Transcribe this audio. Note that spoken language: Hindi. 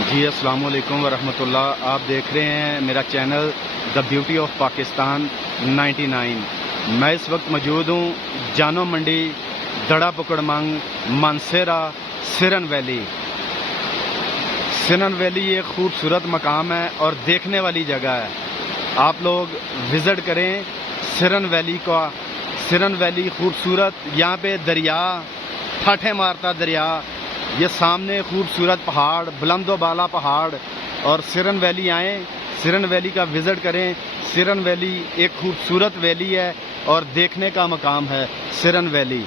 जी अस्सलाम वालेकुम वरहमतुल्लाह। आप देख रहे हैं मेरा channel the beauty of Pakistan 99। मैं इस वक्त मौजूद हूँ जानो मंडी, दड़ा पकड़मंग, मानसेरा, सिरन वैली। सिरन वैली एक खूबसूरत मकाम है और देखने वाली जगह है। आप लोग विज़िट करें सिरन वैली का। सिरन वैली खूबसूरत, यहाँ पे दरिया, ठाठे मारता दरिया, ये सामने खूबसूरत पहाड़, बुलंदो बाला पहाड़। और सिरन वैली आएँ, सिरन वैली का विज़िट करें। सिरन वैली एक खूबसूरत वैली है और देखने का मकाम है सिरन वैली।